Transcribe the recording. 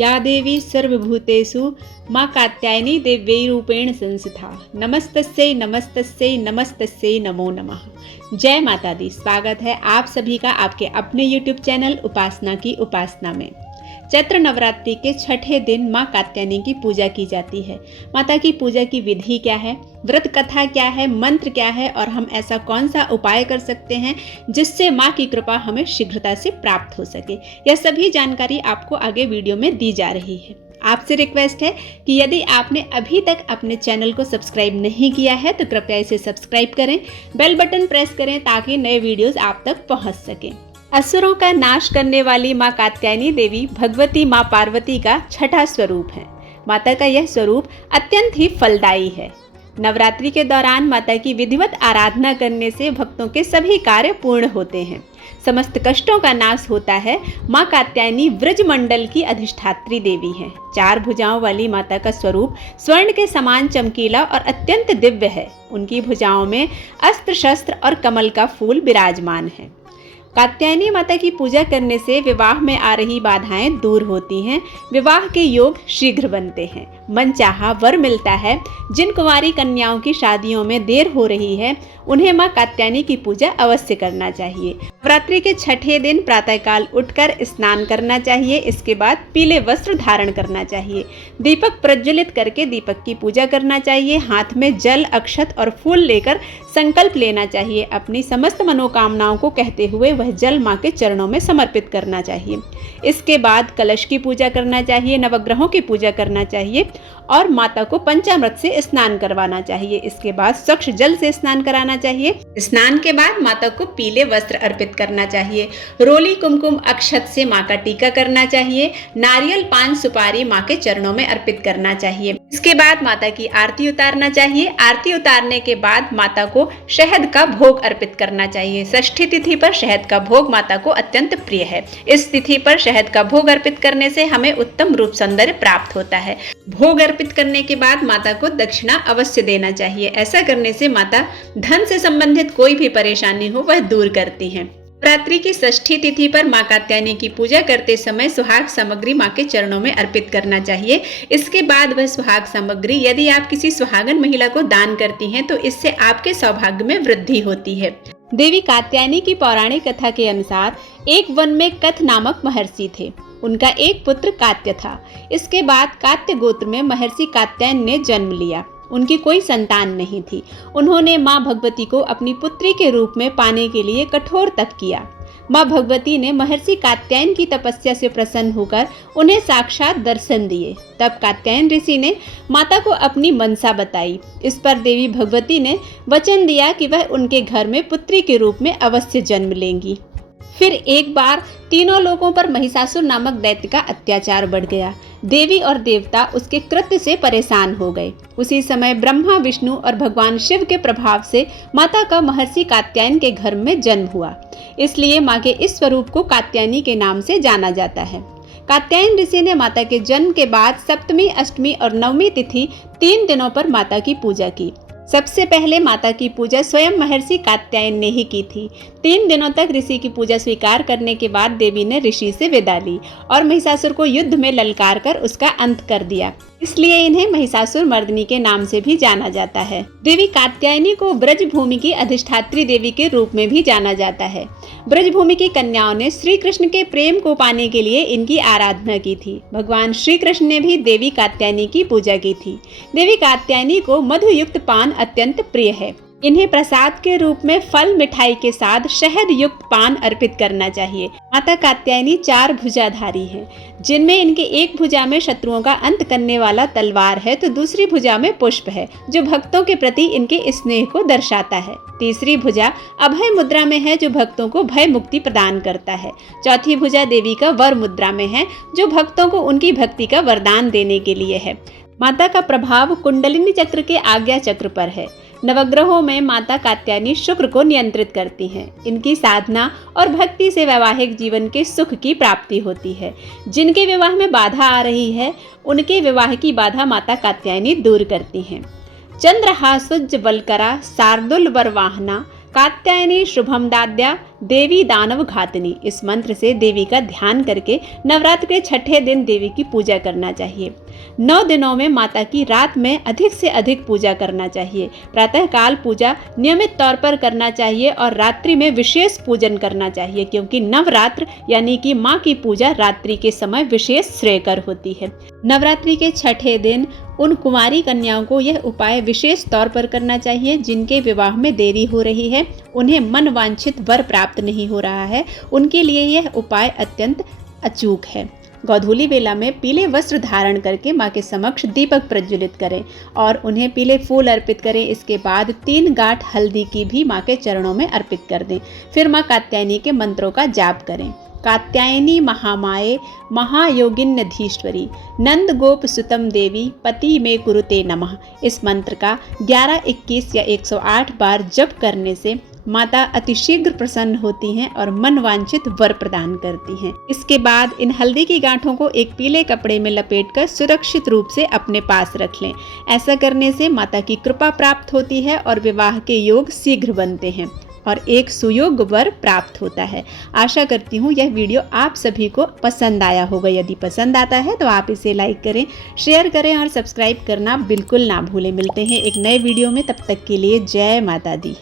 या देवी सर्वभूतेषु माँ कात्यायनी देव्यैरूपेण संस्थिता। नमस्तस्यै नमस्तस्यै नमस्तस्यै नमो नमः। जय माता दी। स्वागत है आप सभी का आपके अपने YouTube चैनल उपासना की उपासना में। चैत्र नवरात्रि के छठे दिन माँ कात्यायनी की पूजा की जाती है। माता की पूजा की विधि क्या है, व्रत कथा क्या है, मंत्र क्या है और हम ऐसा कौन सा उपाय कर सकते हैं जिससे माँ की कृपा हमें शीघ्रता से प्राप्त हो सके, यह सभी जानकारी आपको आगे वीडियो में दी जा रही है। आपसे रिक्वेस्ट है कि यदि आपने अभी तक अपने चैनल को सब्सक्राइब नहीं किया है तो कृपया इसे सब्सक्राइब करें, बेल बटन प्रेस करें ताकि नए वीडियोस आप तक पहुंच सकें। असुरों का नाश करने वाली माँ कात्यायनी देवी भगवती माँ पार्वती का छठा स्वरूप है। माता का यह स्वरूप अत्यंत ही फलदायी है। नवरात्रि के दौरान माता की विधिवत आराधना करने से भक्तों के सभी कार्य पूर्ण होते हैं, समस्त कष्टों का नाश होता है। माँ कात्यायनी व्रजमंडल की अधिष्ठात्री देवी हैं। 4 भुजाओं वाली माता का स्वरूप स्वर्ण के समान चमकीला और अत्यंत दिव्य है। उनकी भुजाओं में अस्त्र शस्त्र और कमल का फूल विराजमान है। कात्यायनी माता की पूजा करने से विवाह में आ रही बाधाएं दूर होती हैं, विवाह के योग शीघ्र बनते हैं, मनचाहा वर मिलता है। जिन कुंवारी कन्याओं की शादियों में देर हो रही है उन्हें मां कात्यायनी की पूजा अवश्य करना चाहिए। नवरात्रि के छठे दिन प्रातःकाल उठकर स्नान करना चाहिए। इसके बाद पीले वस्त्र धारण करना चाहिए। दीपक प्रज्वलित करके दीपक की पूजा करना चाहिए। हाथ में जल, अक्षत और फूल लेकर संकल्प लेना चाहिए। अपनी समस्त मनोकामनाओं को कहते हुए वह जल मां के चरणों में समर्पित करना चाहिए। इसके बाद कलश की पूजा करना चाहिए, नवग्रहों की पूजा करना चाहिए और माता को पंचामृत से स्नान करवाना चाहिए। इसके बाद स्वच्छ जल से स्नान कराना चाहिए। स्नान के बाद माता को पीले वस्त्र अर्पित करना चाहिए। रोली, कुमकुम, अक्षत से माँ का टीका करना चाहिए। नारियल, पान, सुपारी माँ के चरणों में अर्पित करना चाहिए। इसके बाद माता की आरती उतारना चाहिए। आरती उतारने के बाद माता को शहद का भोग अर्पित करना चाहिए। षष्ठी तिथि पर शहद का भोग माता को अत्यंत प्रिय है। इस तिथि पर शहद का भोग अर्पित करने से हमें उत्तम रूप सौंदर्य प्राप्त होता है। भोग अर्पित करने के बाद माता को दक्षिणा अवश्य देना चाहिए। ऐसा करने से माता धन से संबंधित कोई भी परेशानी हो वह दूर करती हैं। नवरात्रि की षष्ठी तिथि पर माँ कात्यायनी की पूजा करते समय सुहाग सामग्री माँ के चरणों में अर्पित करना चाहिए। इसके बाद वह सुहाग सामग्री यदि आप किसी सुहागन महिला को दान करती हैं तो इससे आपके सौभाग्य में वृद्धि होती है। देवी कात्यायनी की पौराणिक कथा के अनुसार एक वन में कथ नामक महर्षि थे। उनका एक पुत्र कात्य था। इसके बाद कात्य गोत्र में महर्षि कात्यायन ने जन्म लिया। उनकी कोई संतान नहीं थी। उन्होंने माँ भगवती को अपनी पुत्री के रूप में पाने के लिए कठोर तप किया। माँ भगवती ने महर्षि कात्यायन की तपस्या से प्रसन्न होकर उन्हें साक्षात दर्शन दिए। तब कात्यायन ऋषि ने माता को अपनी मनसा बताई। इस पर देवी भगवती ने वचन दिया कि वह उनके घर में पुत्री के रूप में अवश्य जन्म लेंगी। फिर एक बार तीनों लोगों पर महिषासुर नामक दैत्य का अत्याचार बढ़ गया। देवी और देवता उसके कृत्य से परेशान हो गए। उसी समय ब्रह्मा, विष्णु और भगवान शिव के प्रभाव से माता का महर्षि कात्यायन के घर में जन्म हुआ। इसलिए माँ के इस स्वरूप को कात्यायनी के नाम से जाना जाता है। कात्यायन ऋषि ने माता के जन्म के बाद सप्तमी, अष्टमी और नवमी तिथि 3 दिनों पर माता की पूजा की। सबसे पहले माता की पूजा स्वयं महर्षि कात्यायन ने ही की थी। 3 दिनों तक ऋषि की पूजा स्वीकार करने के बाद देवी ने ऋषि से विदा ली और महिषासुर को युद्ध में ललकार कर उसका अंत कर दिया। इसलिए इन्हें महिषासुर मर्दिनी के नाम से भी जाना जाता है। देवी कात्यायनी को ब्रजभूमि की अधिष्ठात्री देवी के रूप में भी जाना जाता है। ब्रजभूमि की कन्याओं ने श्री कृष्ण के प्रेम को पाने के लिए इनकी आराधना की थी। भगवान श्री कृष्ण ने भी देवी कात्यायनी की पूजा की थी। देवी कात्यायनी को मधुयुक्त पान अत्यंत प्रिय है। इन्हें प्रसाद के रूप में फल, मिठाई के साथ शहद युक्त पान अर्पित करना चाहिए। माता कात्यायनी 4 भुजाधारी हैं, जिनमें इनके एक भुजा में शत्रुओं का अंत करने वाला तलवार है तो दूसरी भुजा में पुष्प है जो भक्तों के प्रति इनके स्नेह को दर्शाता है। तीसरी भुजा अभय मुद्रा में है जो भक्तों को भय मुक्ति प्रदान करता है। चौथी भुजा देवी का वर मुद्रा में है जो भक्तों को उनकी भक्ति का वरदान देने के लिए है। माता का प्रभाव कुंडलिनी चक्र के आज्ञा चक्र पर है। नवग्रहों में माता कात्यायनी शुक्र को नियंत्रित करती हैं। इनकी साधना और भक्ति से वैवाहिक जीवन के सुख की प्राप्ति होती है। जिनके विवाह में बाधा आ रही है उनके विवाह की बाधा माता कात्यायनी दूर करती हैं। चंद्रहासुज्जवल्करा शार्दूल वरवाहना कात्यायनी शुभम दाद्या देवी दानव घातनी। इस मंत्र से देवी का ध्यान करके नवरात्र के छठे दिन देवी की पूजा करना चाहिए। 9 दिनों में माता की रात में अधिक से अधिक पूजा करना चाहिए। प्रातःकाल पूजा नियमित तौर पर करना चाहिए और रात्रि में विशेष पूजन करना चाहिए, क्योंकि नवरात्र यानी कि माँ की पूजा रात्रि के समय विशेष श्रेयकर होती है। नवरात्रि के छठे दिन उन कुमारी कन्याओं को यह उपाय विशेष तौर पर करना चाहिए जिनके विवाह में देरी हो रही है, उन्हें मन वांछित वर प्राप्त नहीं हो रहा है। उनके लिए यह उपाय अत्यंत अचूक है। गोधूली बेला में पीले वस्त्र धारण करके माँ के समक्ष दीपक प्रज्वलित करें और उन्हें पीले फूल अर्पित करें। इसके बाद 3 गांठ हल्दी की भी माँ के चरणों में अर्पित कर दें। फिर माँ कात्यायनी के मंत्रों का जाप करें। कात्यायनी महामाये महायोगिन्यधीश्वरी नंद गोप सुतम देवी पति में कुरुते नमः। इस मंत्र का 11, 21 या 108 बार जप करने से माता अतिशीघ्र प्रसन्न होती हैं और मन वांछित वर प्रदान करती हैं। इसके बाद इन हल्दी की गांठों को एक पीले कपड़े में लपेटकर सुरक्षित रूप से अपने पास रख लें। ऐसा करने से माता की कृपा प्राप्त होती है और विवाह के योग शीघ्र बनते हैं और एक सुयोग्य वर प्राप्त होता है। आशा करती हूँ यह वीडियो आप सभी को पसंद आया होगा। यदि पसंद आता है तो आप इसे लाइक करें, शेयर करें और सब्सक्राइब करना बिल्कुल ना भूलें। मिलते हैं एक नए वीडियो में, तब तक के लिए जय माता दी।